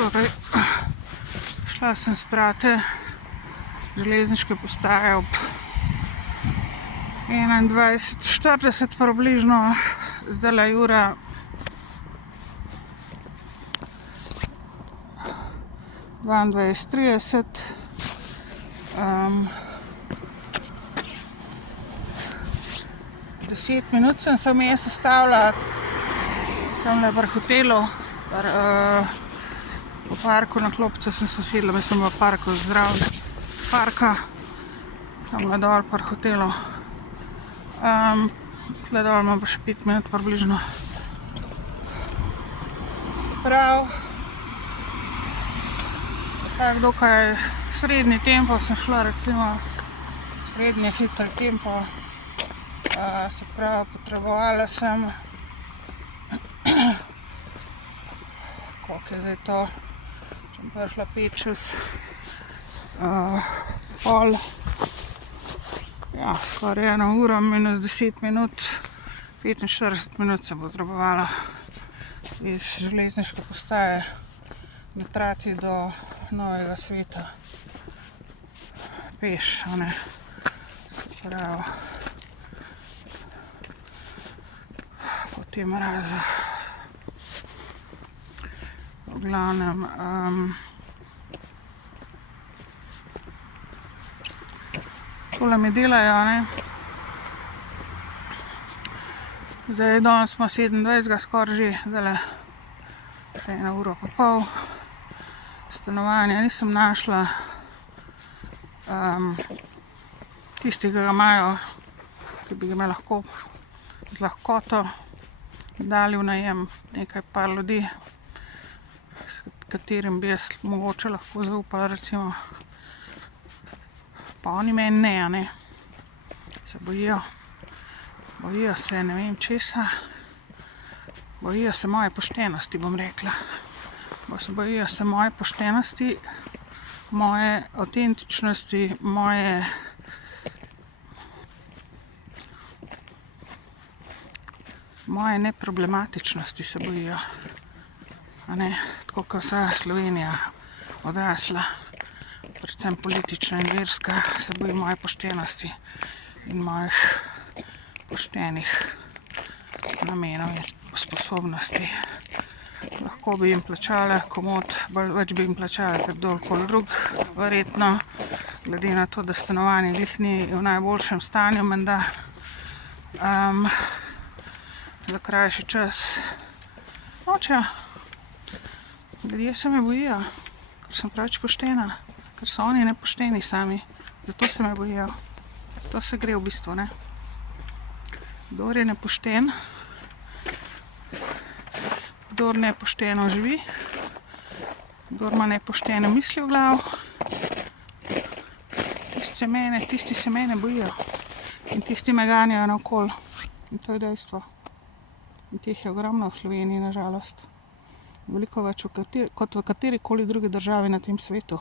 Torej, šla sem s trate železniške postaje ob 21:40 približno, zdajle je ura 22:30. 10 minut sem se vmes ustavila tamle pri hotelu, v parku na klopco sem se usedla, mislim v parku zraven parka, tamle dol pri hotelu. Tle dol imam pa še 5 minut približno. Prav, tako dokaj srednji tempo sem šla, recimo srednje hitri tempo, se pravi, potrebovala sem, koliko je zdaj to, če bom prišla 5:30, ja, skoraj 1 uro minus 10 minut, 45 minut sem potrebovala iz železniške postaje na trati do Novega Sveta. Peš, a ne, se pravi, po tem mrazu. V glavnem, tole mi delajo, ne. Zdaj, danes smo 27. skoraj že, zdajle še 1 uro pa pol. Stanovanja nisem našla, tisti, ki ga imajo, ki bi ga me lahko z lahkoto dali v najem, nekaj par ljudi, s katerim bi jaz mogoče lahko zaupala, recimo. Pa oni meni ne, a ne. Se bojijo se ne vem česa, bojijo se moje poštenosti, bom rekla. Bojijo se moje poštenosti, moje avtentičnosti, moje neproblematičnosti se bojijo, a ne, tako kot vsa Slovenija odrasla, predvsem politična in verska, se boji moje poštenosti in mojih poštenih namenov in sposobnosti. Lahko bi jim plačala komot, več bi jim plačala kot kdorkoli drug, verjetno, glede na to, da stanovanje glih ni v najboljšem stanju menda, za krajši čas. Nočejo. Ljudje se me bojijo, ker sem preveč poštena, ker so oni nepošteni sami, zato se me bojijo. To se gre v bistvu, ne. Kdor je nepošten, kdor nepošteno živi, kdor ima nepoštene misli v glavi, tisti se mene bojijo in tisti me ganjajo naokoli. In to je dejstvo. In teh je ogromno v Sloveniji, na žalost. Veliko več kot v katerikoli drugi državi na tem svetu.